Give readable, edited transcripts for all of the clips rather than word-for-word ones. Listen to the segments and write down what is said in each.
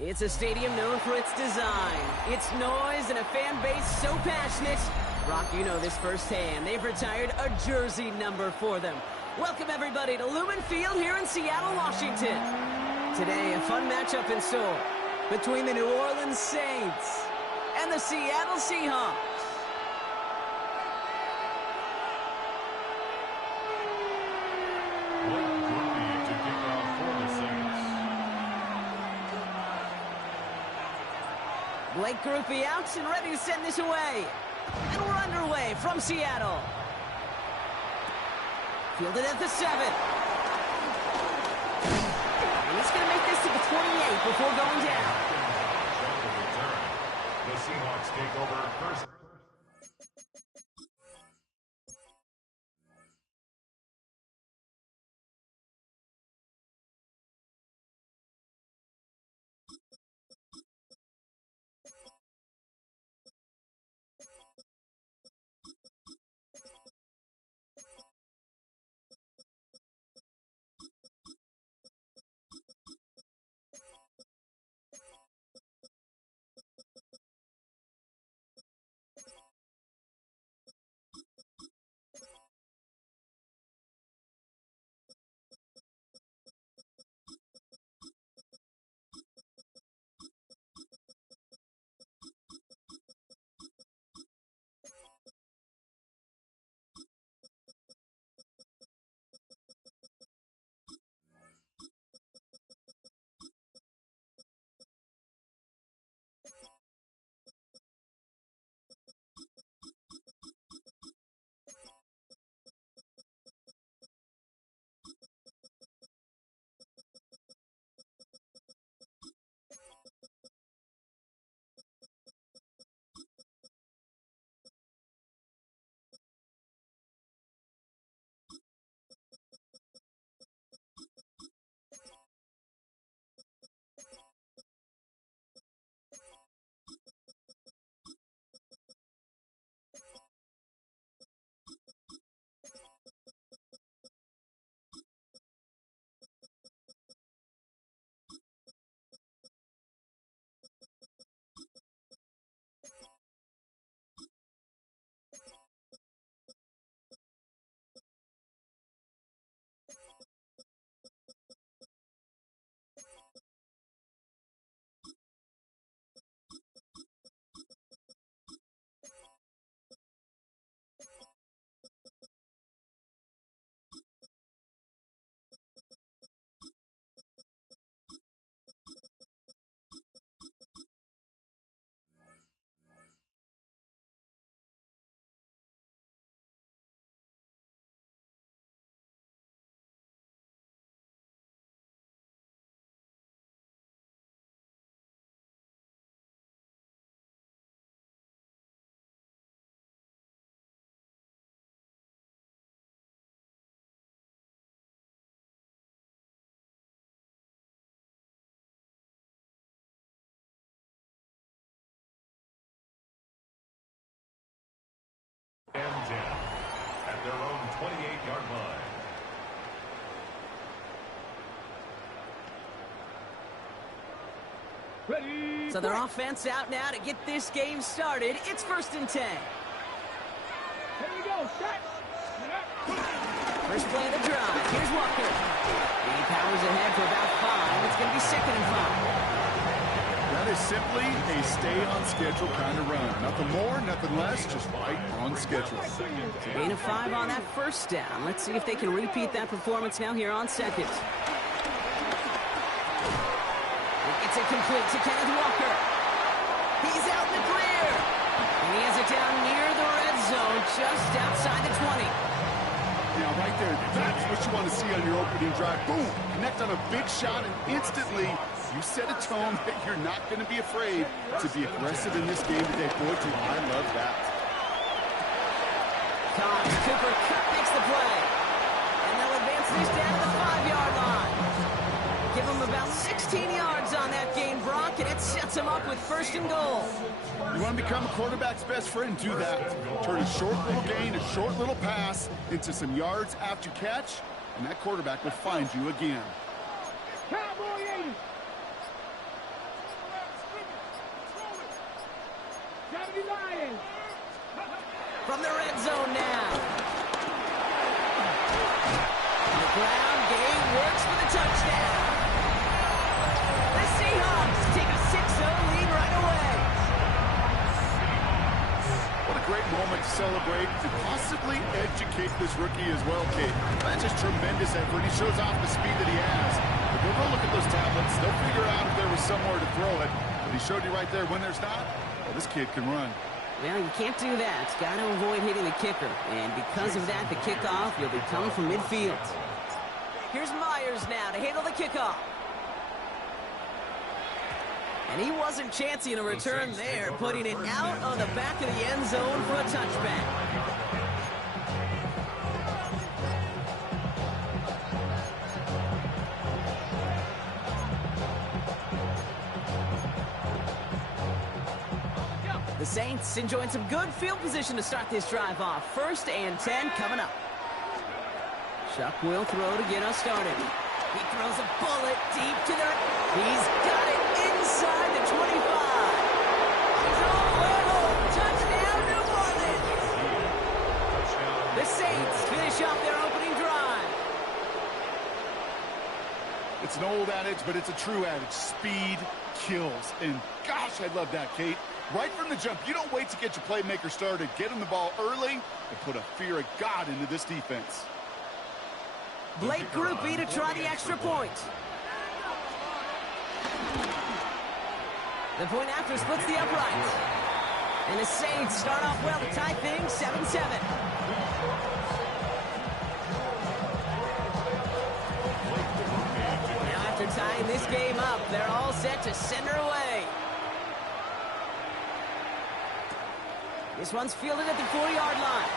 It's a stadium known for its design, its noise, and a fan base so passionate. Brock, you know this firsthand. They've retired a jersey number for them. Welcome, everybody, to Lumen Field here in Seattle, Washington. Today, a fun matchup in store between the New Orleans Saints and the Seattle Seahawks. Blake Groupie out and ready to send this away. And we're underway from Seattle. Fielded at the 7. And he's going to make this to the 28 before going down. The Seahawks take over first. And 10 at their own 28-yard line. Ready. So their offense out now to get this game started. It's 1st and 10. Here we go. Set. First play of the drive. Here's Walker. He powers ahead for about 5. It's going to be 2nd and 5. That is simply a stay-on-schedule kind of run. Nothing more, nothing less, just right on schedule. Gain of 5 on that first down. Let's see if they can repeat that performance now here on 2nd. It's incomplete to Kenneth Walker. He's out in the clear. And he has it down near the red zone, just outside the 20. Now, right there, that's what you want to see on your opening drive. Boom! Connect on a big shot, and instantly you set a tone that you're not going to be afraid to be aggressive in this game today. Boy, do I love that. Cooper Kupp makes the play. And they'll advance this down to the 5-yard line. Give them about 16 yards on that gain, Brock, and it sets them up with 1st and goal. You want to become a quarterback's best friend, do that. Turn a short little gain, a short little pass into some yards after catch, and that quarterback will find you again. Cowboy 80. From the red zone now. The ground game works for the touchdown. The Seahawks take a 6-0 lead right away. What a great moment to celebrate and possibly educate this rookie as well, Kate. That's just tremendous effort. He shows off the speed that he has. But they'll go look at those tablets. They'll figure out if there was somewhere to throw it. But he showed you right there when there's not. Well, this kid can run. Well, you can't do that. Got to avoid hitting the kicker. And because of that, the kickoff will be coming from midfield. Here's Myers now to handle the kickoff. And he wasn't chancing a return there, putting it out on the back of the end zone for a touchback. The Saints enjoying some good field position to start this drive off. 1st and 10 coming up. Chuck will throw to get us started. He throws a bullet deep to the... He's got it inside the 25. He's all the way home. Touchdown, New Orleans. The Saints finish off their opening drive. It's an old adage, but it's a true adage. Speed kills. And gosh, I love that, Kate. Right from the jump, you don't wait to get your playmaker started. Get him the ball early and put a fear of God into this defense. Blake Groupie to try the extra point. The point after splits the uprights. And the Saints start off well to tie things 7-7. Now after tying this game up, they're all set to send her away. This one's fielded at the 40-yard line.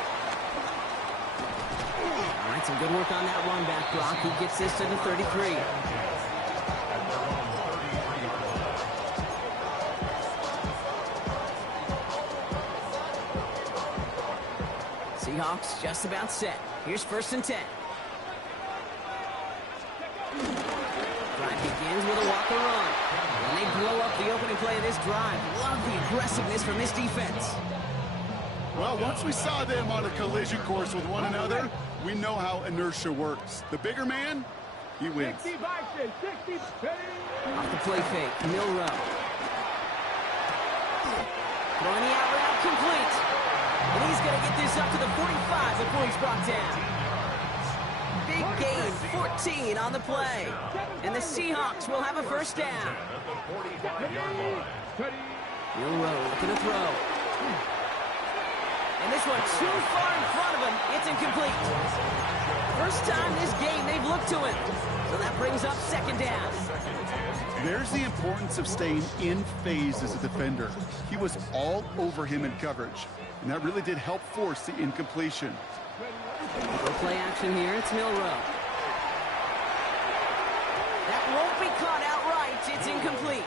All right, some good work on that one back, Brock. He gets this to the 33. Seahawks just about set. Here's 1st and 10. Drive begins with a walker run. And they blow up the opening play of this drive. Love the aggressiveness from this defense. Well, once we saw them on a collision course with one another, we know how inertia works. The bigger man, he wins. 60 boxes, 60. Off the play fake, Milrow. Throwing the out route complete. And he's going to get this up to the 45 before he's brought down. Big gain, 14 on the play. And the Seahawks will have a 1st down. Milrow looking to throw. And this one too far in front of him. It's incomplete. First time this game they've looked to him. So that brings up 2nd down. There's the importance of staying in phase as a defender. He was all over him in coverage. And that really did help force the incompletion. Go play action here. It's Milrow. That won't be caught outright. It's incomplete.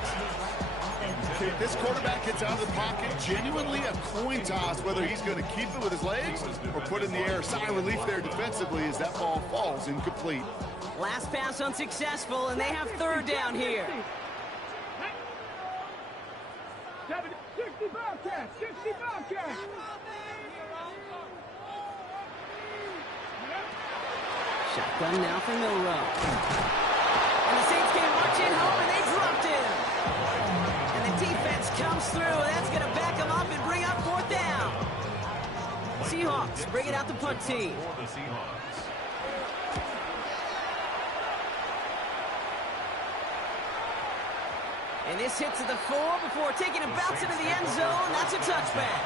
Okay, this quarterback gets out of the pocket, genuinely a coin toss, whether he's going to keep it with his legs or put it in the air. Sigh of relief there defensively as that ball falls incomplete. Last pass unsuccessful, and they have 3rd down here. 60 Bobcats, 60 Bobcats. Shotgun now for Milrow. And the Saints came marching home, and they dropped him. And the defense comes through, and that's going to back them up and bring up 4th down. Seahawks bring it out the punt team. For the Seahawks. And this hits at the 4 before taking a bounce into the end zone. That's a touchback.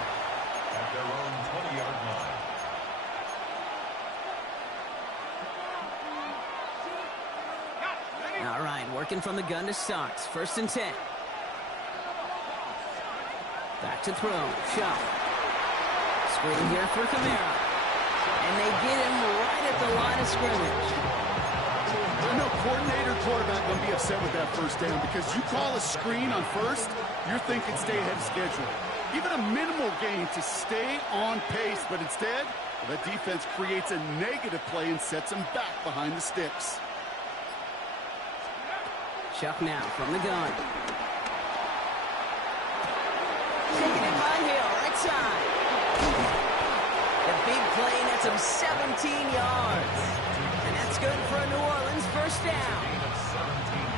At their own 20-yard line. All right, working from the gun to start. 1st and 10. Back to throw. Shot. Screen here for Kamara. And they get him right at the line of scrimmage. I know coordinator quarterback going to be upset with that 1st down because you call a screen on 1st, you're thinking stay ahead of schedule. Even a minimal gain to stay on pace, but instead, well, that defense creates a negative play and sets them back behind the sticks. Chuck now from the gun. Taking it by Hill, right side. big play nets him 17 yards. And that's good for a New Orleans first down.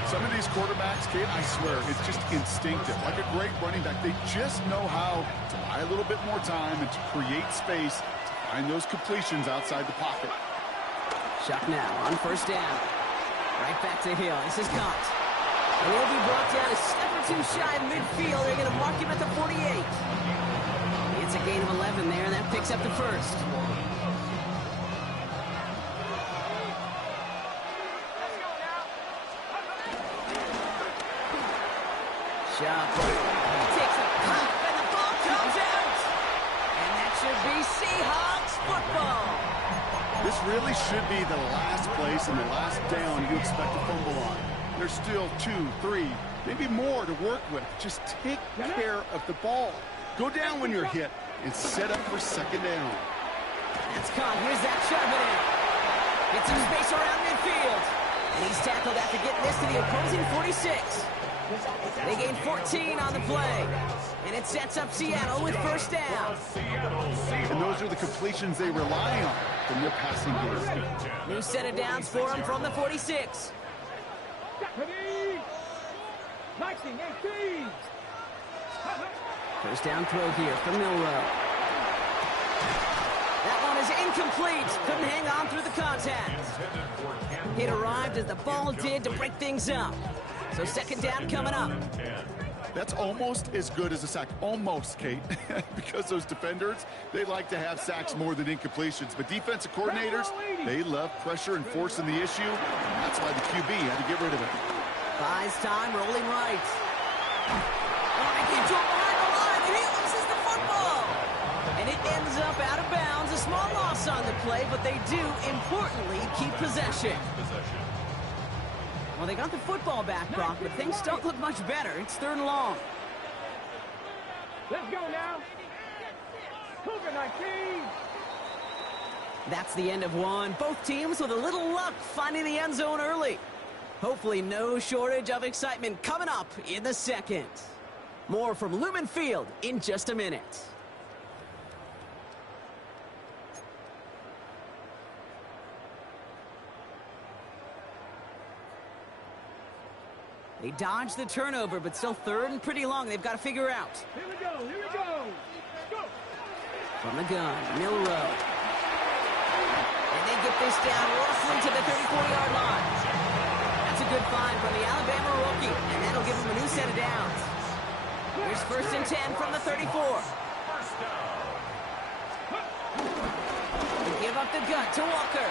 Some of these quarterbacks, Kate, I swear, it's just instinctive. Like a great running back, they just know how to buy a little bit more time and to create space to find those completions outside the pocket. Chuck now on first down. Right back to Hill. This is caught. And he'll be brought down a step or two shy of midfield. They're going to mark him at the 48. It's a gain of 11 there, and that picks up the first. Chuck takes a pop, and the ball comes out. And that should be Seahawks football. This really should be the last place and the last down you expect to fumble on. There's still 2, 3, maybe more to work with. Just take care of the ball. Go down when you're hit and set up for second down. That's caught. Here's that Charbonnet. Gets some space around midfield. And he's tackled after getting this to the opposing 46. They gain 14 on the play. And it sets up Seattle with first down. And those are the completions they rely on from their passing game. New set of downs for him from the 46. Deputy! 1918! First down throw here from Milrow. That one is incomplete. Couldn't hang on through the contact. It arrived as the ball did to break things up. So second down coming up. That's almost as good as a sack. Almost, Kate. Because those defenders, they like to have sacks more than incompletions. But defensive coordinators, they love pressure and forcing the issue. That's why the QB had to get rid of it. Buys time, rolling right. Oh, they keep drove behind the line, and he loses the football. And it ends up out of bounds. A small loss on the play, but they do, importantly, keep possession. Well, they got the football back, Brock, but things don't look much better. It's third and long. Let's go now. Cougar 19. That's the end of one. Both teams with a little luck finding the end zone early. Hopefully no shortage of excitement coming up in the second. More from Lumen Field in just a minute. They dodge the turnover, but still third and pretty long. They've got to figure out. Here we go, here we go. Go. From the gun, Milrow. And they get this down roughly to the 34-yard line. That's a good find from the Alabama rookie, and that'll give them a new set of downs. Here's first and 10 from the 34. They give up the gut to Walker.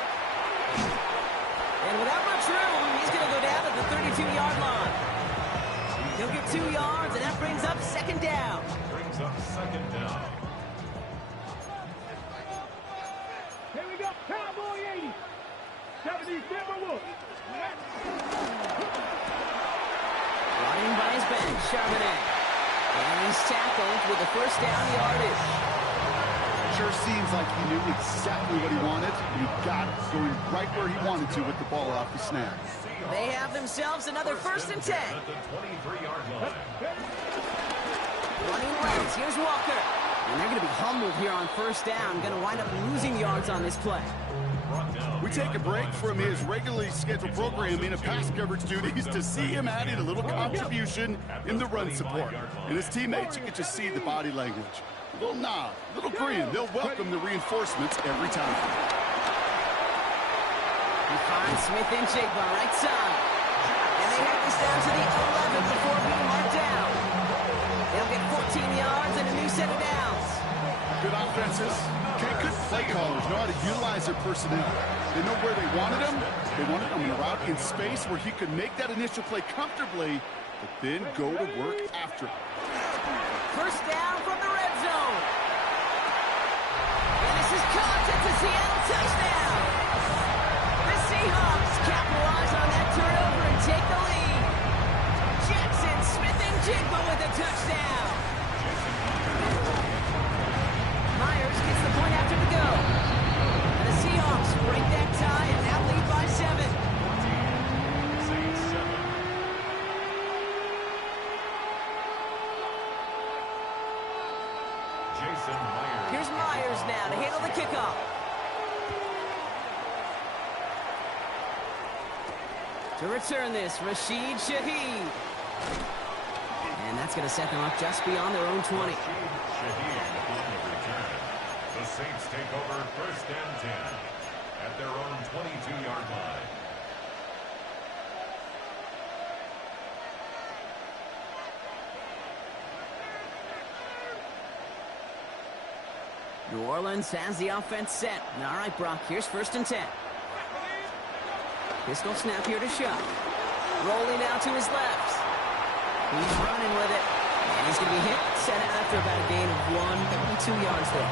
And without much room, he's going to go down at the 32-yard line. He'll get 2 yards, and that brings up second down. Brings up second down. Here we go. Cowboy 80. 70 Timberwolves. Running by his bench, Charbonnet. And he's tackled with the first down yardage. Sure seems like he knew exactly what he wanted. He got it, going right where he wanted to with the ball off the snap. They have themselves another first and 10. At the 23-yard line. Running right, here's Walker. And they're going to be humbled here on first down. Going to wind up losing yards on this play. We take a break from his regularly scheduled programming of pass coverage duties to see him adding a little contribution in the run support. And his teammates, you can just see the body language. A little nod, a little grin. They'll welcome the reinforcements every time. He finds Smith and Jigba right side. And they have this down to the 11 before being marked down. They'll get 14 yards and a new set of downs. Good offenses. Good play callers know how to utilize their personnel. They know where they wanted him. They wanted him in a route in space where he could make that initial play comfortably, but then go to work after. First down from the red zone. And this is caught. It's a Seattle touchdown. The Seahawks capitalize on that turnover and take the lead. Jackson, Smith, and Jigba with a touchdown. Myers gets the point after the go. And the Seahawks break that tie and now lead by 7. Here's Myers now to handle the kickoff. To return this, Rashid Shaheed. And that's going to set them up just beyond their own 20. Shaheed on the return. The Saints take over 1st and 10 at their own 22-yard line. New Orleans has the offense set. All right, Brock, here's 1st and 10. Pistol snap here to Shuck. Rolling out to his left. He's running with it. And he's going to be hit, set out after about a gain of 1, 2 yards there.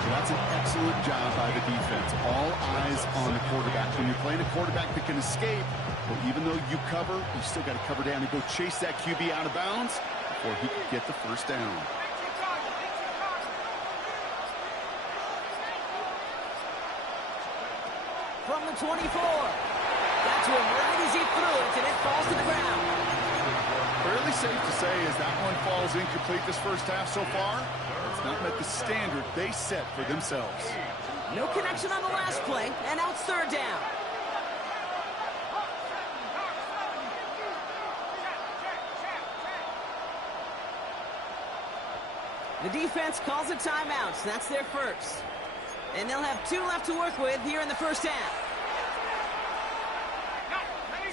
So that's an excellent job by the defense. All eyes on the quarterback. When you're playing a quarterback that can escape, well, even though you cover, you still got to cover down and go chase that QB out of bounds before he can get the 1st down. From the 24. Got to him right as he threw it, and it falls to the ground. Fairly safe to say as that one falls incomplete this 1st half so far. It's not met the standard they set for themselves. No connection on the last play, and now it's 3rd down. The defense calls a timeout. So that's their 1st. And they'll have 2 left to work with here in the 1st half.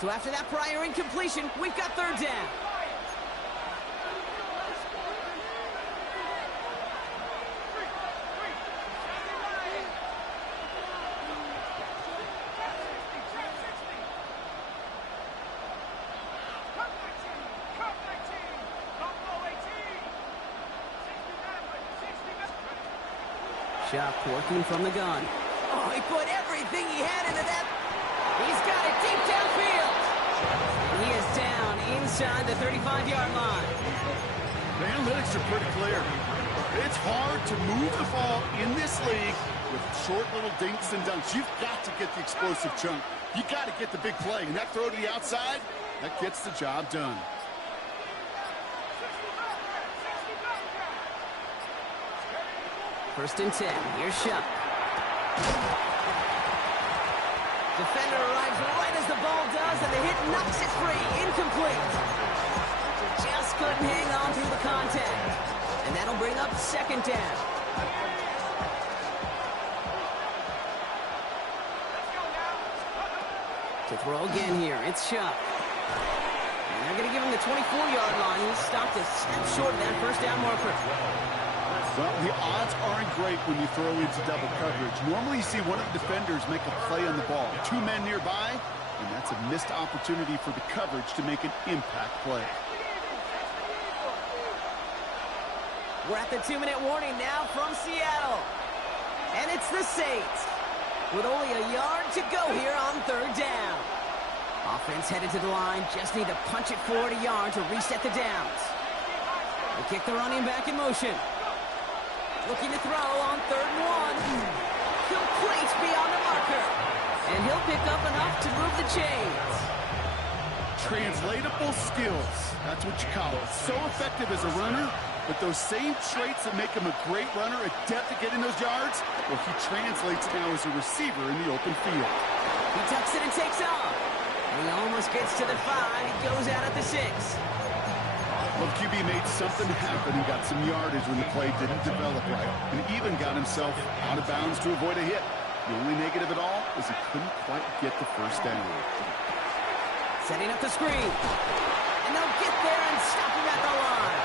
So after that prior incompletion, we've got 3rd down. Shuck working from the gun. Oh, he put everything he had into that. He's got it deep downfield. And he is down inside the 35-yard line. The analytics are pretty clear. It's hard to move the ball in this league with short little dinks and dunks. You've got to get the explosive chunk. You got to get the big play. And that throw to the outside, that gets the job done. First and 10. Here's Shuck. Defender arrives right as the ball does, and the hit knocks it free. Incomplete. Just couldn't hang on through the contact. And that'll bring up 2nd down. To throw again here, it's Shuck. And they're going to give him the 24-yard line. He's stopped a step short of that 1st down marker. Well, the odds aren't great when you throw into double coverage. Normally you see one of the defenders make a play on the ball. 2 men nearby, and that's a missed opportunity for the coverage to make an impact play. We're at the 2-minute warning now from Seattle. And it's the Saints with only a yard to go here on 3rd down. Offense headed to the line. Just need to punch it forward a yard to reset the downs. They kick the running back in motion. Looking to throw on 3rd and 1. Complete beyond the marker. And he'll pick up enough to move the chains. Translatable skills. That's what you call it. So effective as a runner, but those same traits that make him a great runner, adept at getting those yards, well, he translates now as a receiver in the open field. He tucks it and takes off. And he almost gets to the 5. He goes out at the 6. Well, QB made something happen and got some yardage when the play didn't develop right, and even got himself out of bounds to avoid a hit. The only negative at all is he couldn't quite get the 1st down. Setting up the screen. And they'll get there and stop him at the line.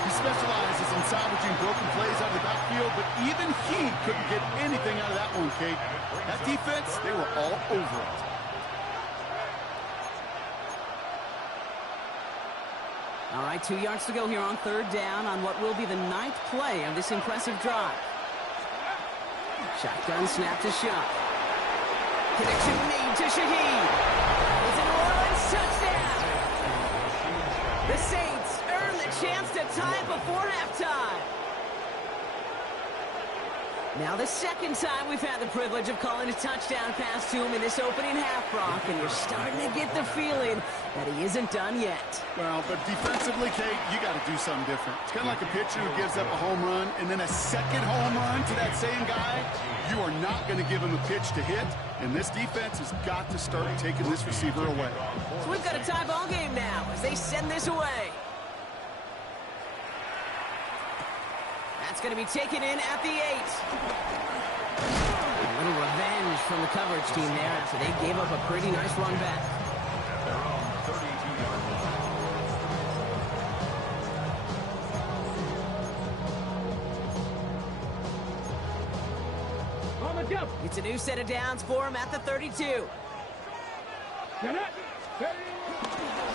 He specializes in salvaging broken plays out of the backfield, but even he couldn't get anything out of that one, Kate. That defense, they were all over it. All right, 2 yards to go here on 3rd down on what will be the 9th play of this impressive drive. Shotgun snap to Shuck. Connection made to Shaheed. It's an Orleans touchdown. The Saints earn the chance to tie it before halftime. Now the second time we've had the privilege of calling a touchdown pass to him in this opening half, Brock, and you're starting to get the feeling that he isn't done yet. Well, but defensively, Kate, you got to do something different. It's kind of like a pitcher who gives up a home run and then a second home run to that same guy. You are not going to give him a pitch to hit, and this defense has got to start taking this receiver away. So we've got a tie ball game now as they send this away. That's going to be taken in at the 8. A little revenge from the coverage team there after they gave up a pretty nice run back. At their own 32-yard line. On the jump. It's a new set of downs for him at the 32.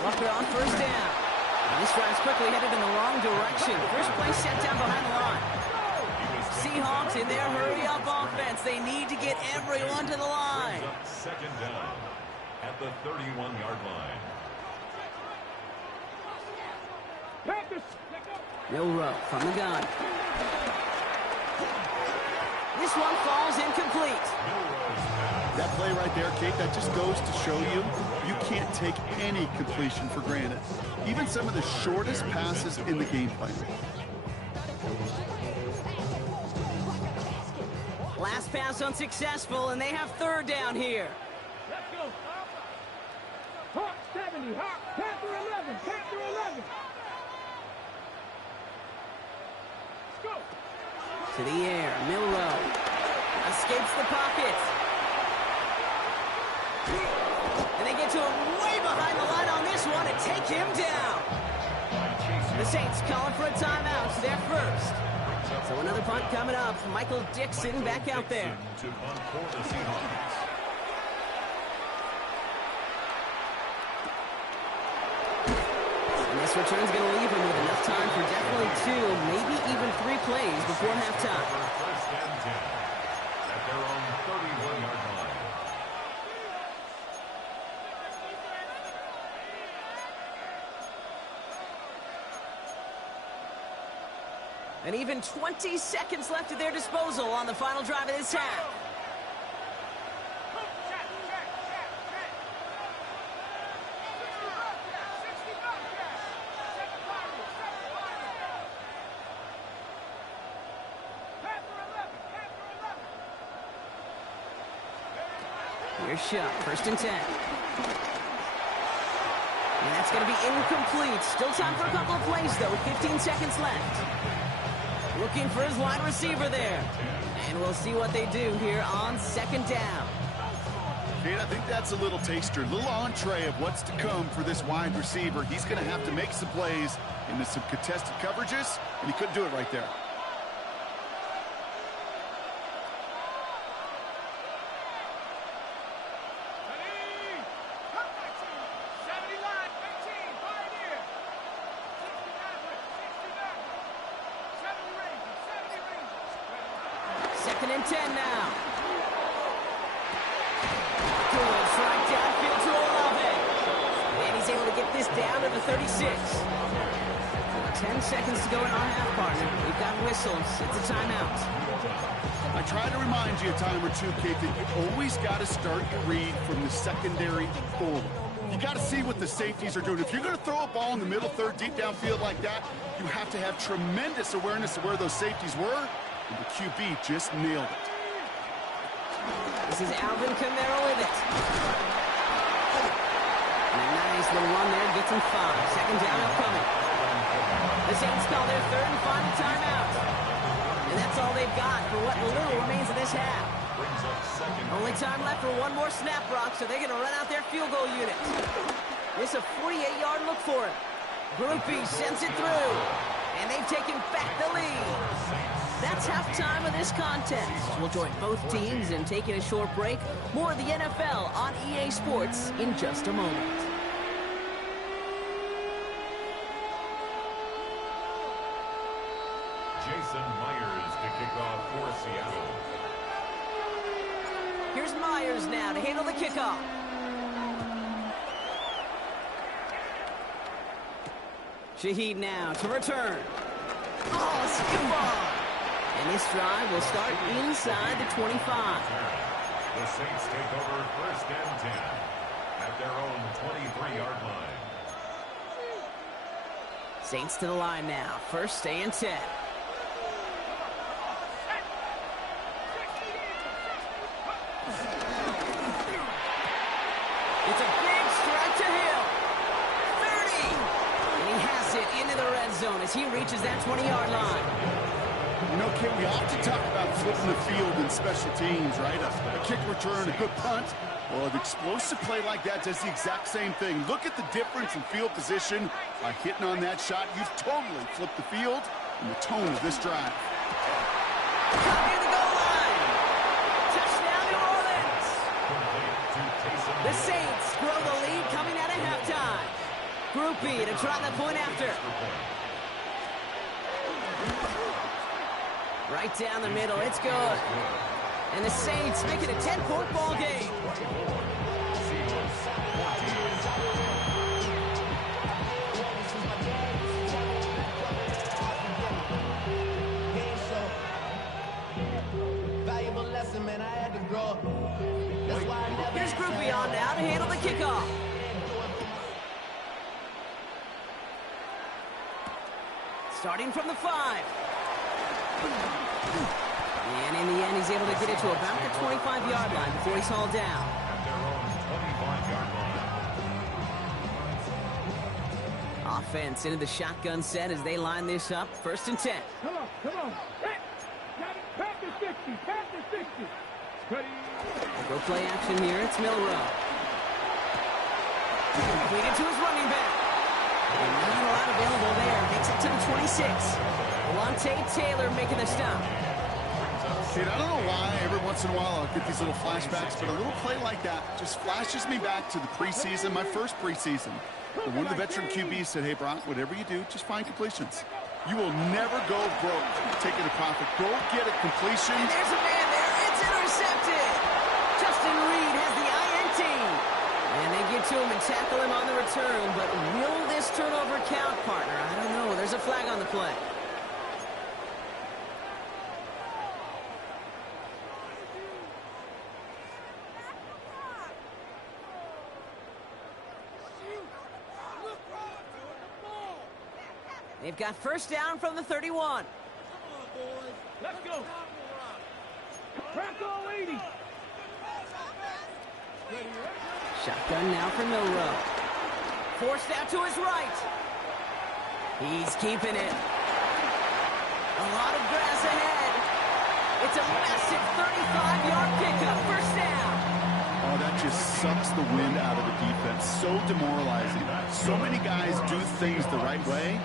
Rucker on first down. And this drive's quickly headed in the wrong direction. First play set down behind the line. Seahawks in their hurry-up offense. They need to get everyone to the line. Second down at the 31-yard line. Milrow from the gun. This one falls incomplete. That play right there, Kate, that just goes to show you can't take any completion for granted. Even some of the shortest passes in the game plan. Last pass unsuccessful, and they have third down here. Let's go. Hawk 70. Hawk. Panther 11. Panther 11. Let's go. To the air. Milrow escapes the pocket. And they get to him way behind the line on this one and take him down. The Saints calling for a timeout. Their first. So another punt coming up. Michael Dixon back out there. To punt for the Seahawks. And this return's going to leave him with enough time for definitely 2, maybe even 3 plays before halftime. First and 10 at their own 31-yard line. And even 20 seconds left at their disposal on the final drive of this half. Here's shot, first and 10. And that's going to be incomplete. Still time for a couple of plays, though, with 15 seconds left. Looking for his wide receiver there. And we'll see what they do here on second down. Kate, I think that's a little taster, a little entree of what's to come for this wide receiver. He's going to have to make some plays into some contested coverages, and he couldn't do it right there. Second and 10 now. Good strike downfield to 11. And he's able to get this down to the 36. 10 seconds to go in our half, partner. We've got whistles. It's a timeout. I try to remind you a time or two, Kate, that you always got to start your read from the secondary forward. You got to see what the safeties are doing. If you're going to throw a ball in the middle third, deep downfield like that, you have to have tremendous awareness of where those safeties were. And the QB just nailed it. This is Alvin Kamara with it. And a nice little run there gets him 5. Second down upcoming. The Saints call their third and final timeout. And that's all they've got for what little remains of this half. Only time left for one more snap, Brock, so they're going to run out their field goal unit. This is a 48-yard look for it. Groupie sends it through. And they've taken back the lead. That's halftime of this contest. We'll join both teams in taking a short break. More of the NFL on EA Sports in just a moment. Jason Myers to kick off for Seattle. Here's Myers now to handle the kickoff. Shaheed now to return. Oh, skip ball. And this drive will start inside the 25. The Saints take over first and 10 at their own 23-yard line. Saints to the line now. First and 10. It's a big strike to Hill. 30. And he has it into the red zone as he reaches that 20-yard line. You know, Kit, we often talk about flipping the field in special teams, right? A kick return, a good punt. Well, an explosive play like that does the exact same thing. Look at the difference in field position. By hitting on that shot, you've totally flipped the field and the tone of this drive. Caught near the goal line. Touchdown, New Orleans. The Saints grow the lead coming out of halftime. Group B to try the point after. Right down the middle, it's good. And the Saints make it a 10-point ball game. Here's Group B on now to handle the kickoff. Starting from the 5. And in the end, he's able to get it to about the 25-yard line before he's hauled down. At their own 25-yard line. Offense into the shotgun set as they line this up. First and 10. Come on, come on. Hit. Got it. Pass to 60. Pass to 60. Ready. Go play action here. It's Milrow. Completed to his running back. And not a lot available there. Makes it to the 26. Alontae Taylor making the stop. Kid, I don't know why every once in a while I'll get these little flashbacks, but a little play like that just flashes me back to the preseason, my first preseason. But one of the veteran QBs said, hey, Brock, whatever you do, just find completions. You will never go broke taking a profit. Go get a completion. And there's a man there. It's intercepted. Justin Reed has the INT. And they get to him and tackle him on the return. But will this turnover count, partner? I don't know. There's a flag on the play. They've got first down from the 31. Let's go. Crack all 80. Shotgun now for Milrow. Forced out to his right. He's keeping it. A lot of grass ahead. It's a massive 35-yard pickup. First down. Oh, that just sucks the wind out of the defense. So demoralizing. So many guys do things the right way.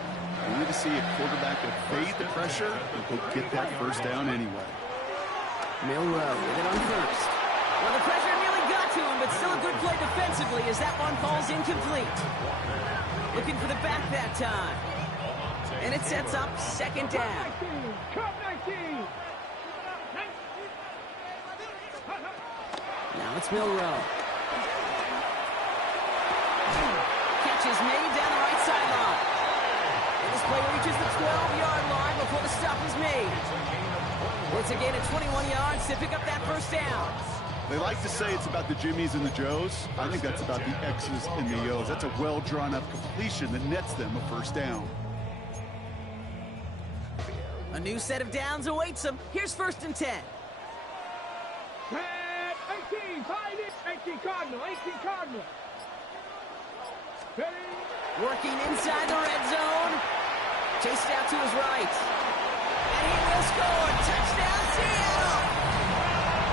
Only to see a quarterback evade the pressure and go get that first down anyway. Milrow with it on first. Well, the pressure nearly got to him, but still a good play defensively as that one falls incomplete. Looking for the back that time. And it sets up second down. Cup 19. Now it's Milrow. Catch is made down the right sideline. And this play reaches the 12-yard line before the stop is made. It's a gain of 21 yards to pick up that first down. They like to say it's about the Jimmies and the Joes. I think that's about the X's and the O's. That's a well-drawn-up completion that nets them a first down. A new set of downs awaits them. Here's first and 10. 18, 18 Cardinal, 18 Cardinal. Ready. Working inside the red zone. Chased out to his right. And he will score. Touchdown, Seattle.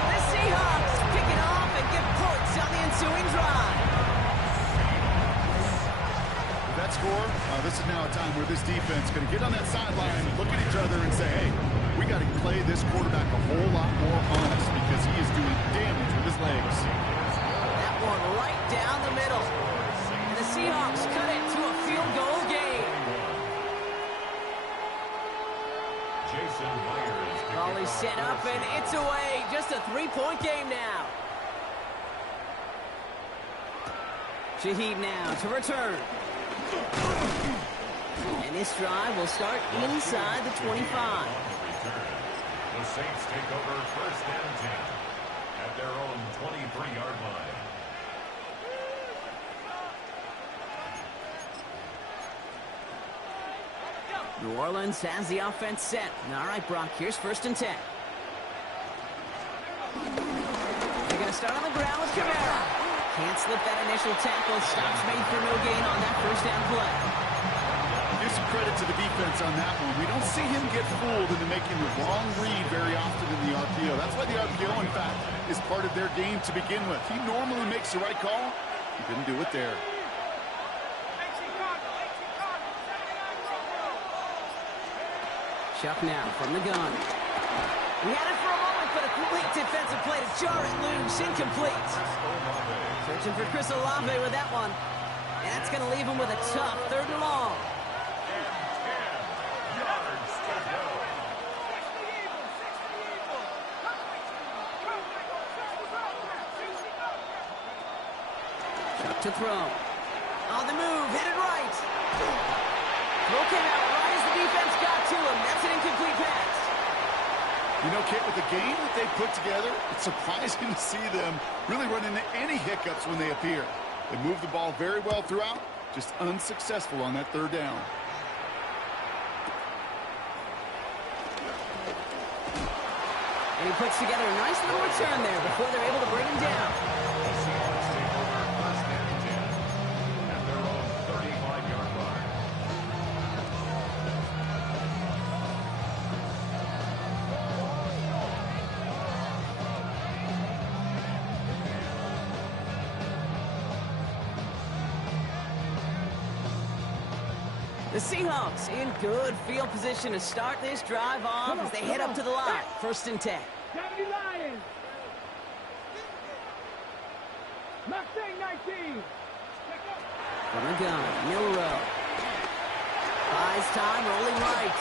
The Seahawks pick it off and get points on the ensuing drive. With that score, this is now a time where this defense is going to get on that sideline, look at each other and say, hey, we got to play this quarterback a whole lot more honest because he is doing damage with his legs. That one right down the middle. And the Seahawks cut it to a field goal game. Jason Myers. Volley set up and it's away. Just a 3-point game now. Shaheed now to return. And this drive will start inside the 25. Saints take over first and 10 at their own 23-yard line. New Orleans has the offense set. All right, Brock, here's first and 10. They're going to start on the ground with Kamara. Can't slip that initial tackle. Stops made for no gain on that first down play. Give some credit to the defense on that one. We don't see him get fooled into making the wrong read very often in the RPO. That's why the RPO, in fact, is part of their game to begin with. He normally makes the right call. He didn't do it there. Chuck now from the gun. He had it for a moment, but a quick defensive play to jar it loose. Incomplete. Searching for Chris Olave with that one. And that's going to leave him with a tough 3rd and long. Chuck to throw. On the move, headed right. Throw came out right as the defense got to him. That's an incomplete pass. You know, Kit, with the game that they put together, it's surprising to see them really run into any hiccups when they appear. They move the ball very well throughout, just unsuccessful on that 3rd down. And he puts together a nice little return there before they're able to bring him down. The Seahawks take over first and 10 at their own 35-yard line. The Seahawks in good field position to start this drive off as they head up to the line. First and 10. 70 Lions. Mustang 19. From the gun, Milrow. Buys time, rolling right.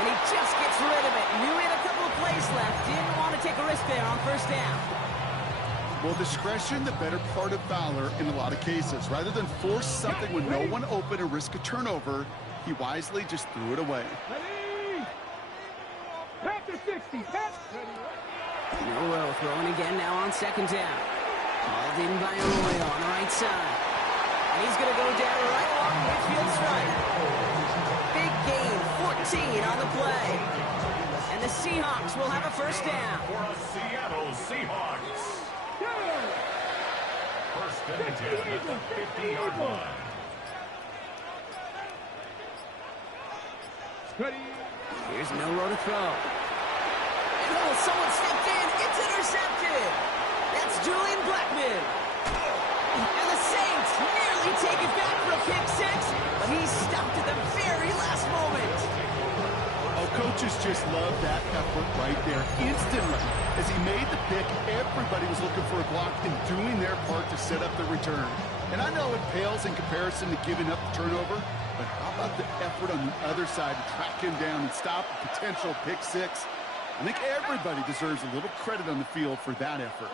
And he just gets rid of it. Knew he had a couple of plays left. Didn't want to take a risk there on first down. Well, discretion, the better part of valor in a lot of cases. Rather than force something with no one open and risk a turnover, he wisely just threw it away. Ready. Panther 60. Milrow throwing again now on second down. Called in by Arroyo on the right side. And he's going to go down right along midfield stripe. Big gain, 14 on the play. And the Seahawks will have a first down. For the Seattle Seahawks. First and 10 at the 50-yard line. Here's Milrow to throw. And oh, someone stepped in. It's intercepted. That's Julian Blackman. And the Saints nearly take it back for a pick six, but he stopped at the very last moment. Oh, coaches just love that effort right there. Instantly, as he made the pick, everybody was looking for a block and doing their part to set up the return. And I know it pales in comparison to giving up the turnover, but how about the effort on the other side to track him down and stop a potential pick six? I think everybody deserves a little credit on the field for that effort.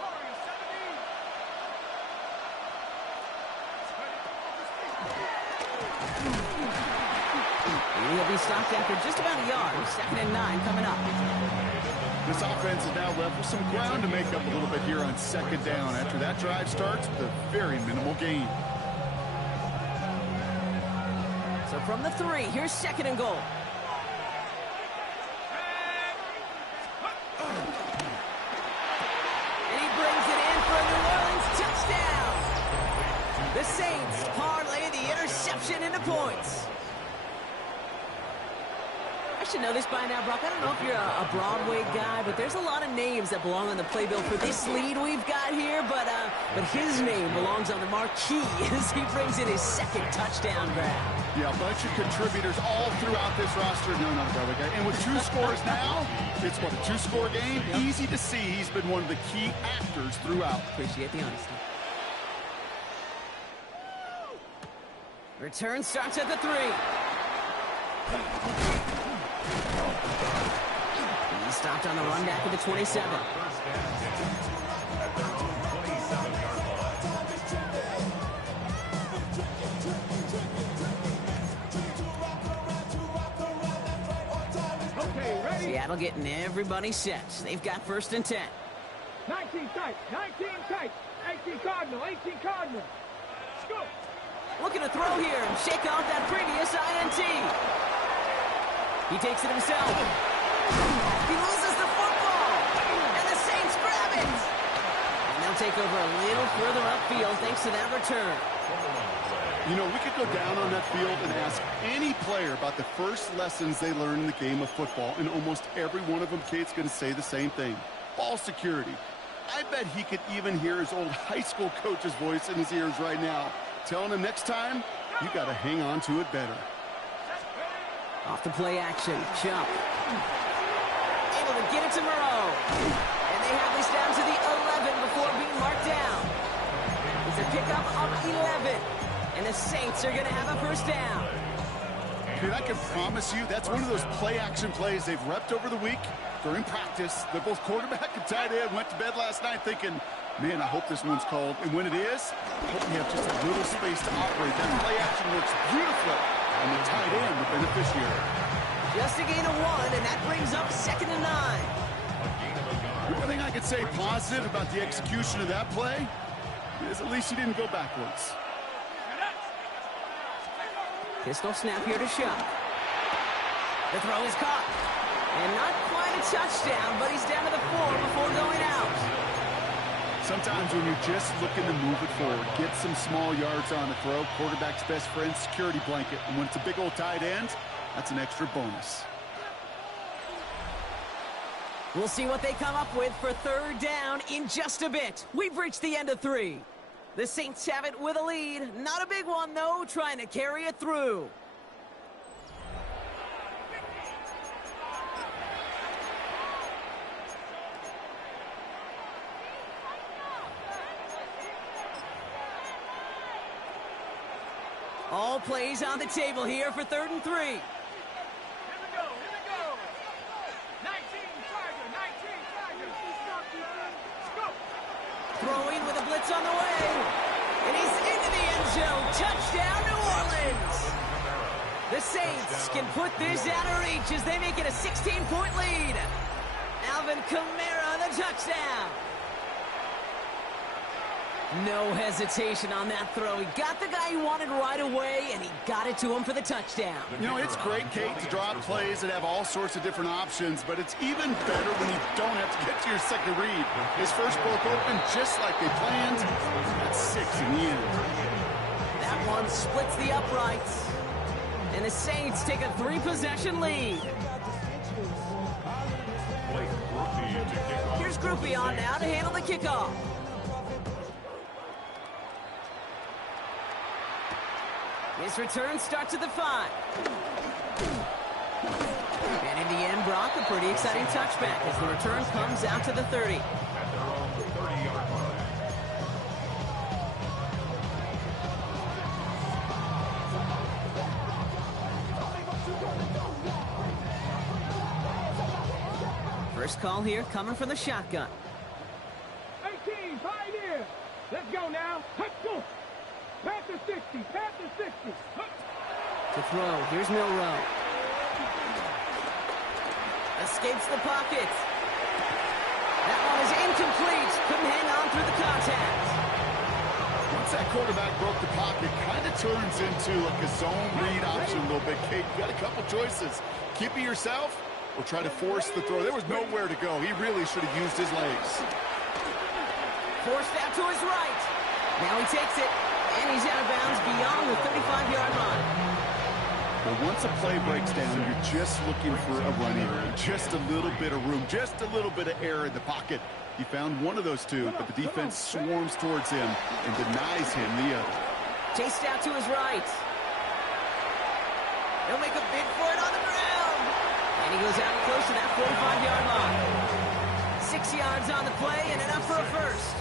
He'll be stopped after just about a yard. 2nd and 9 coming up. This offense is now left with some ground to make up a little bit here on second down. After that drive starts with a very minimal gain. So from the 3, here's 2nd and goal. And he brings it in for a New Orleans touchdown. The Saints parlay the interception into points. I should know this by now, Brock. I don't know if you're a Broadway guy, but there's a lot of names that belong on the playbill for this lead we've got here, but his name belongs on the marquee as he brings in his 2nd touchdown grab. Yeah, a bunch of contributors all throughout this roster. No, not a Broadway guy. And with 2 scores now, it's what, a 2-score game? Yep. Easy to see he's been one of the key actors throughout. Appreciate the honesty. Return starts at the 3. He stopped on the run back at the 27. First and 10 at their own 27-yard line. Okay, ready. Seattle getting everybody set. They've got 1st and 10. 19 tight, 19 tight, 18 Cardinal, 18 Cardinal. Scoop. Looking to throw here and shake off that previous INT. He takes it himself. He loses the football. And the Saints grab it. And they'll take over a little further upfield thanks to that return. You know, we could go down on that field and ask any player about the first lessons they learned in the game of football, and almost every one of them, Kate's going to say the same thing. Ball security. I bet he could even hear his old high school coach's voice in his ears right now, telling him next time, you got to hang on to it better. Off the play action, jump. Able to get it to Moreau. And they have this down to the 11 before being marked down. It's a pickup of 11. And the Saints are going to have a 1st down. Dude, I can promise you that's one of those play-action plays they've repped over the week during practice. They're both quarterback and tight end. Went to bed last night thinking, man, I hope this one's called. And when it is, I hope you have just a little space to operate. That play-action works beautifully. And the tight end, the beneficiary. Just a gain of 1, and that brings up 2nd and 9. The only thing I could say positive about the execution of that play is at least he didn't go backwards. Pistol snap here to Shuck. The throw is caught. And not quite a touchdown, but he's down to the 4 before going out. Sometimes when you're just looking to move it forward, get some small yards on the throw, quarterback's best friend, security blanket. And when it's a big old tight end, that's an extra bonus. We'll see what they come up with for 3rd down in just a bit. We've reached the end of 3. The Saints have it with a lead. Not a big one, though, trying to carry it through. All plays on the table here for 3rd and 3. Here we go, here we go. 19 Tiger, 19 Tiger. Scoop. Throwing with a blitz on the way. And he's into the end zone. Touchdown, New Orleans. The Saints can put this out of reach as they make it a 16-point lead. Alvin Kamara, the touchdown. No hesitation on that throw. He got the guy he wanted right away, and he got it to him for the touchdown. You know, it's great, Kate, to draw up plays that have all sorts of different options, but it's even better when you don't have to get to your second read. His first broke open just like they planned. That's 6 in the end. That one splits the uprights. And the Saints take a 3-possession lead. Here's Groupie on now to handle the kickoff. His return starts at the 5. And in the end, Brock, a pretty exciting touchback as the return comes out to the 30. At their own 30-yard line. First call here coming from the shotgun. 18, Pioneer. Let's go now. Let's go. Panther 60, Panther 60. To throw, here's Milrow. Escapes the pocket. That one is incomplete. Couldn't hang on through the contact. Once that quarterback broke the pocket, kind of turns into like a zone read option a little bit, Kate. You got a couple choices. Keep it yourself or try to force the throw. There was nowhere to go. He really should have used his legs. Forced out to his right. Now he takes it. And he's out of bounds beyond the 35-yard line. But once a play breaks down, you're just looking for a run area. Just a little bit of room, just a little bit of air in the pocket. He found one of those two, but the defense swarms towards him and denies him the other. Chased out to his right. He'll make a bid for it on the ground. And he goes out close to that 45-yard line. 6 yards on the play and enough for a first.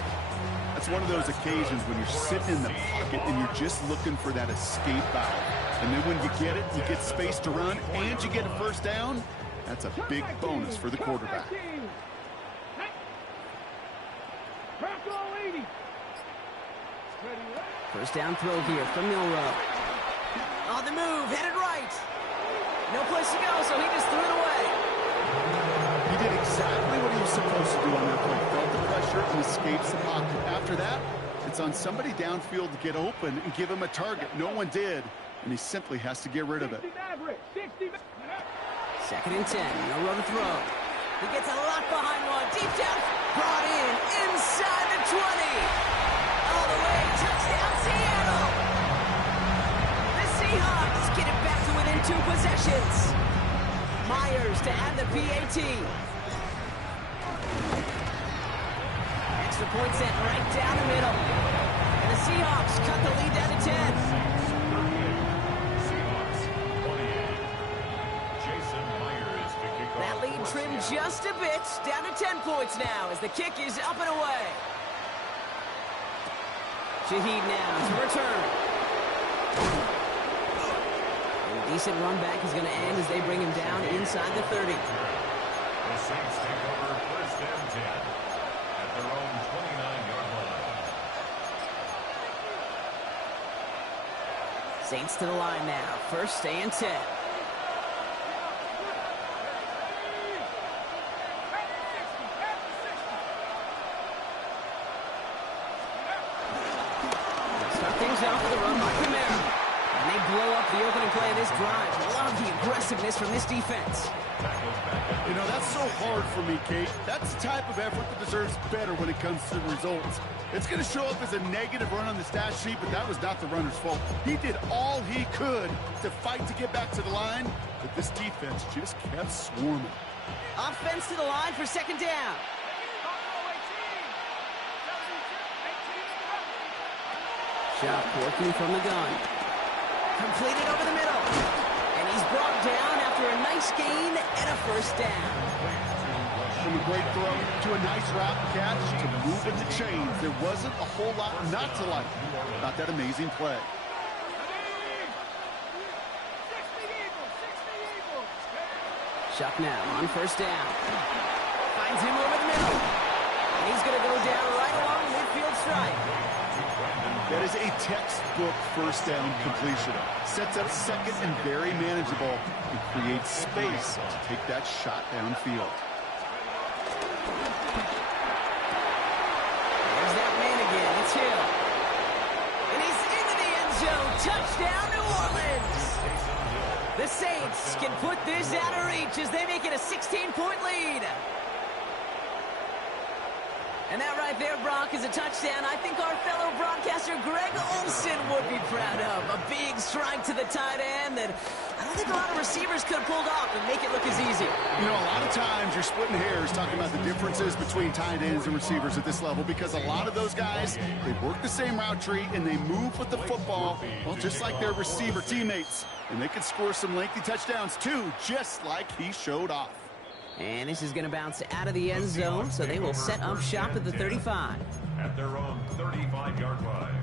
That's one of those occasions when you're sitting in the pocket and you're just looking for that escape valve. And then when you get it, you get space to run, and you get a first down. That's a big bonus for the quarterback. First down throw here from Milrow. On the move, headed right. No place to go, so he just threw it away. He did exactly what he was supposed to do on that play. Felt the pressure and escapes the pocket. After that, it's on somebody downfield to get open and give him a target. No one did, and he simply has to get rid of it. 2nd and 10. No room to throw. He gets a lock behind one. Deep down. Brought in. Inside the 20. All the way. Touchdown, Seattle. The Seahawks get it back to within 2 possessions. Myers to add the PAT. Extra point set right down the middle. And the Seahawks cut the lead down to 10. That lead trimmed just a bit, down to 10 points now as the kick is up and away. Shaheed now to return. A decent run back is going to end as they bring him down inside the 30. The Saints take over 1st and 10 at their own 29-yard line. Saints to the line now, 1st and 10. Off of the run by Camara. And they blow up the opening play of this drive. Love the aggressiveness from this defense. You know, that's so hard for me, Kate. That's the type of effort that deserves better when it comes to the results. It's going to show up as a negative run on the stat sheet, but that was not the runner's fault. He did all he could to fight to get back to the line, but this defense just kept swarming. Offense to the line for 2nd down. Shot working from the gun. Completed over the middle. And he's brought down after a nice gain and a 1st down. From a great throw to a nice route catch to moving the chains. There wasn't a whole lot not to like about that amazing play. Shuck now on 1st down. Finds him over the middle. And he's going to go down right along the midfield stripe. That is a textbook 1st down completion. Sets up 2nd and very manageable and creates space to take that shot downfield. There's that man again. It's Hill. And he's into the end zone. Touchdown, New Orleans. The Saints can put this out of reach as they make it a 16-point lead. And that right there, Brock, is a touchdown I think our fellow broadcaster Greg Olsen would be proud of. A big strike to the tight end that I don't think a lot of receivers could have pulled off and make it look as easy. You know, a lot of times you're splitting hairs talking about the differences between tight ends and receivers at this level because a lot of those guys, they work the same route tree and they move with the football, well, just like their receiver teammates. And they can score some lengthy touchdowns, too, just like he showed off. And this is going to bounce out of the end zone, so they will set up shop at the 35. At their own 35-yard line.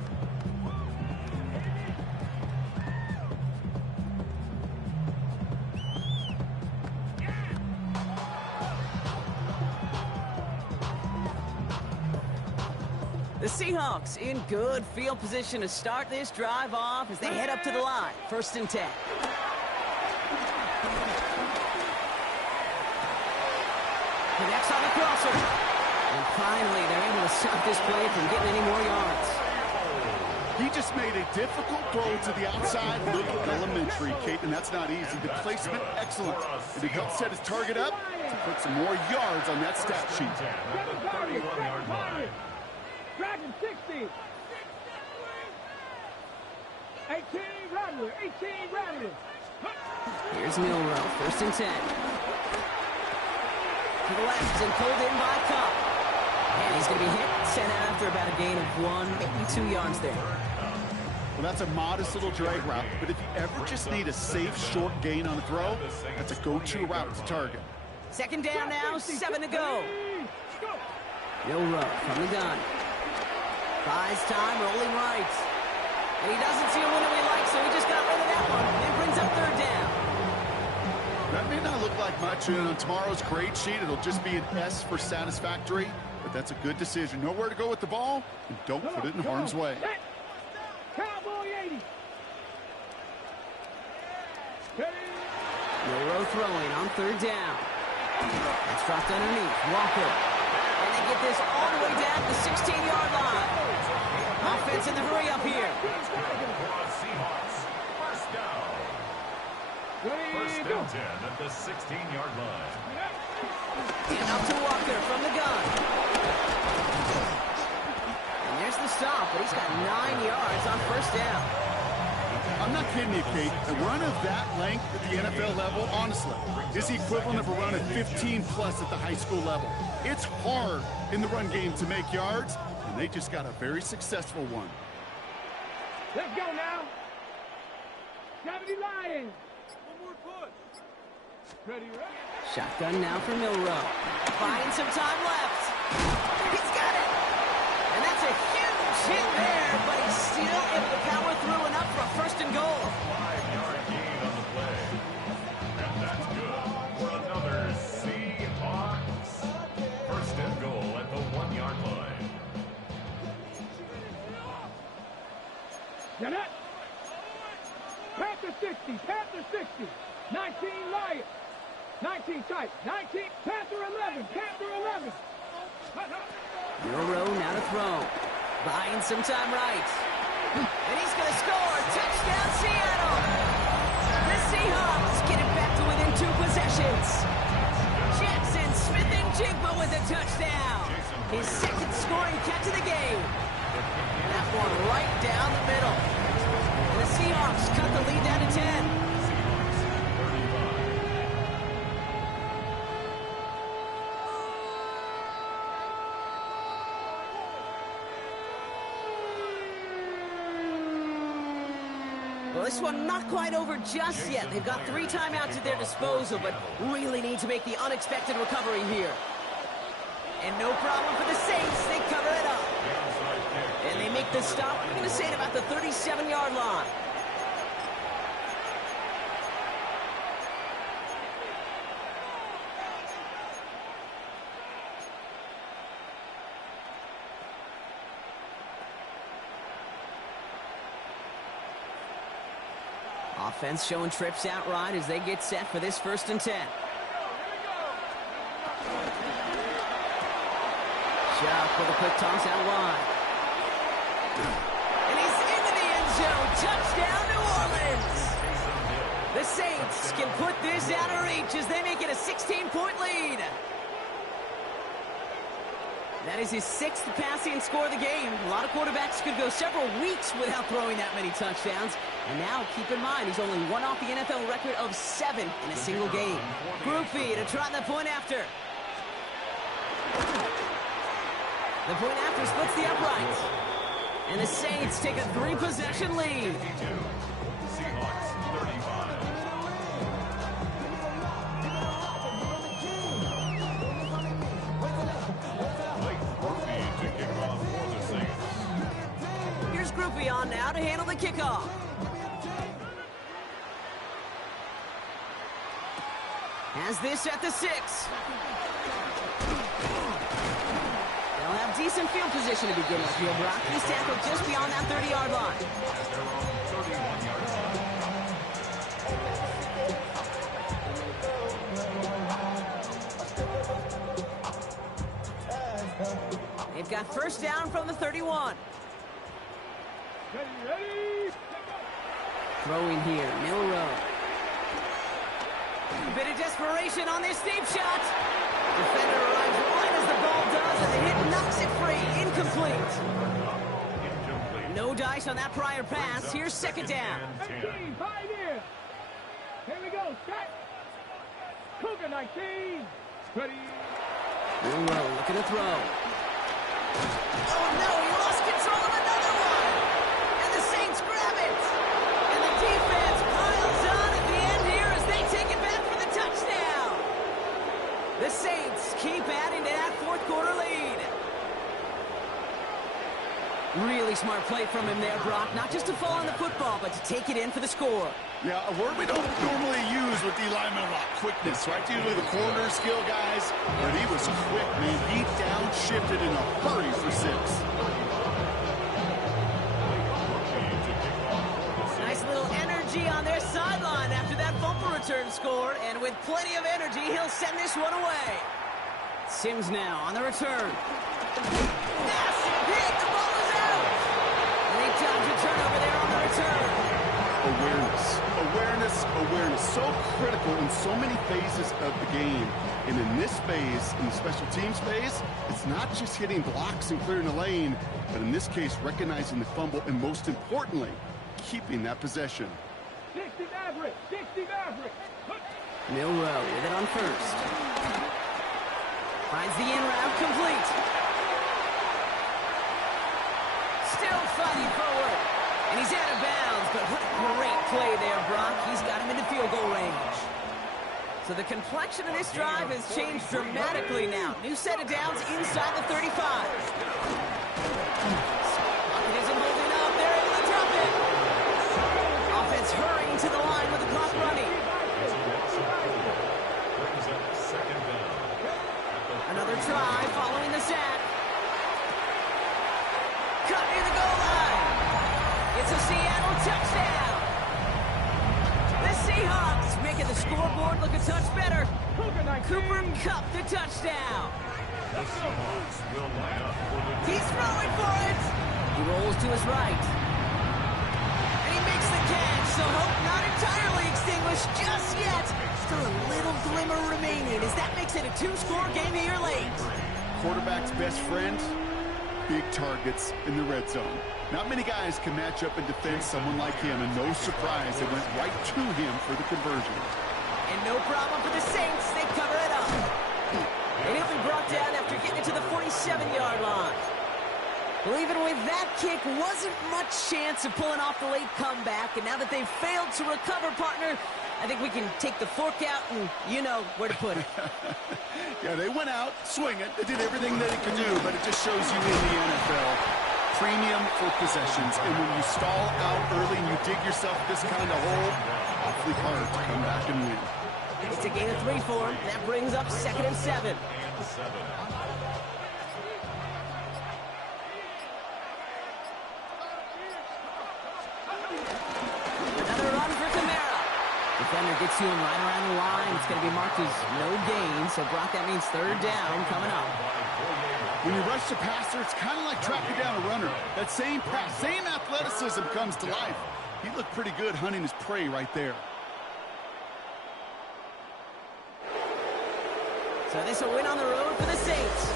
The Seahawks in good field position to start this drive off as they head up to the line. 1st and 10. Connects on the crosser. And finally, they're able to stop this play from getting any more yards. He just made a difficult throw to the outside. Look elementary, Kate, and that's not easy. The placement, excellent. And it helped set his target up to put some more yards on that stat sheet. At the 31-yard line. Dragon 60. 18 Rattler. 18 Rattler. Here's Milrow. 1st and 10. To the left and pulled in by Cup. And he's going to be hit, sent out after about a gain of 1, maybe 2 yards there. Well, that's a modest little drag route, but if you ever just need a safe, short gain on a throw, that's a go-to route to target. 2nd down now, 7 to go. Milrow from the gun. Buys time, rolling right. And he doesn't see a winner we like, so he just got rid of that one. And brings up 3rd down. That may not look like much, and on tomorrow's grade sheet, it'll just be an S for satisfactory, but that's a good decision. Know where to go with the ball, and don't put it in harm's way. Cowboy 80. Milrow throwing on 3rd down. That's dropped underneath. Walker. And they get this all the way down to the 16-yard line. Offense in the hurry up here. Seahawks. First down. First and 10 at the 16-yard line. And up to Walker from the gun. And there's the stop, but he's got 9 yards on first down. I'm not kidding you, Kate. A run of that length at the NFL level, honestly, is the equivalent of a run of 15-plus at the high school level. It's hard in the run game to make yards, and they just got a very successful one. Let's go now. 70 Lions. One more push. Ready. Shotgun now for Milrow. Buying some time left. He's got it. And that's a huge hit there, but he's still able to power through enough for a first and goal. 5-yard gain on the play. And that's good for another Seahawks. First and goal at the 1-yard line. Get it. Panther 60. Panther 60. 19 Lions. 19 tight. 19. Panther 11. Panther 11. Milrow now to throw. Buying some time right. And he's going to score. Touchdown, Seattle. The Seahawks get it back to within 2 possessions. Jackson Smith and Jigba with a touchdown. His second scoring catch of the game. That one right down the middle. And the Seahawks cut the lead down to 10. Well, this one not quite over just yet. They've got 3 timeouts at their disposal, but really need to make the unexpected recovery here. And no problem for the Saints. They cover it up. And they make the stop. We're going to say at about the 37-yard line. Offense showing trips out right as they get set for this first and 10. Chuck with a quick toss out wide. And he's into the end zone. Touchdown, New Orleans. The Saints can put this out of reach as they make it a 16-point lead. That is his 6th passing score of the game. A lot of quarterbacks could go several weeks without throwing that many touchdowns. And now, keep in mind, he's only one off the NFL record of 7 in a single game. Groupie to try the point after. The point after splits the uprights. And the Saints take a 3-possession lead. Seahawks 35. Here's Groupie on now to handle the kickoff. Has this at the 6. They'll have decent field position to begin with here, Brock. He's tackled just beyond that 30-yard line. They've got first down from the 31. Ready. Throwing here, Milrow. A bit of desperation on this deep shot. Defender arrives right as the ball does, and the hit knocks it free. Incomplete. No dice on that prior pass. Here's second down. 19, 5 in. Here we go. Set. Cougar 19. Ready. Milrow looking to throw. Oh no, he lost control of another one. And the Saints grab it. And the defense piles on at the end here as they take it back for the touchdown. The Saints keep adding to that fourth-quarter lead. Really smart play from him there, Brock. Not just to fall on the football, but to take it in for the score. Yeah, a word we don't normally use with the lineman a lot. Quickness, right? Usually the corner skill guys. But he was quick, man. He downshifted in a hurry for 6. Nice little energy on their sideline after that bumper return score, and with plenty of energy, he'll send this one away. Sims now on the return. Massive hit! The ball is out! And they dodge a turnover there on the return. Awareness. So critical in so many phases of the game. And in this phase, in the special teams phase, it's not just hitting blocks and clearing the lane, but in this case, recognizing the fumble and most importantly, keeping that possession. 60 Maverick! 60 Maverick! Milrow with it on first. Finds the in route complete. Still fighting forward. And he's out of bounds, but what a great play there, Brock. He's got him into field goal range. So the complexion of this drive has changed dramatically now. New set of downs inside the 35. It isn't holding up. They're able to drop it. Offense hurrying to the line with the clock running. Another try following the sack. Cut near the goal line. It's a Seattle touchdown. The Seahawks making the scoreboard look a touch better. Cooper Kupp the touchdown. He's throwing for it. He rolls to his right. And he makes the catch, so hope not entirely extinguished just yet. Still a little glimmer remaining as that makes it a two-score game here late. Quarterback's best friend, big targets in the red zone. Not many guys can match up and defend someone like him, and no surprise, it went right to him for the conversion. And no problem for the Saints. They cover it up. And he'll be brought down after getting it to the 47-yard line. Well, even with that kick, wasn't much chance of pulling off the late comeback. And now that they've failed to recover, partner, I think we can take the fork out and you know where to put it. Yeah, they went out swinging. They did everything that they could do, but it just shows you in the NFL, premium for possessions. And when you stall out early and you dig yourself this kind of hole, awfully hard to come back and win. It's a gain of 3 for him. That brings up 2nd and 7. Another run for Kamara. Defender gets to him right around the line. It's going to be marked as no gain. So, Brock, that means 3rd down coming up. When you rush the passer, it's kind of like tracking down a runner. That same pass, same athleticism comes to life. He looked pretty good hunting his prey right there. So this will win on the road for the Saints.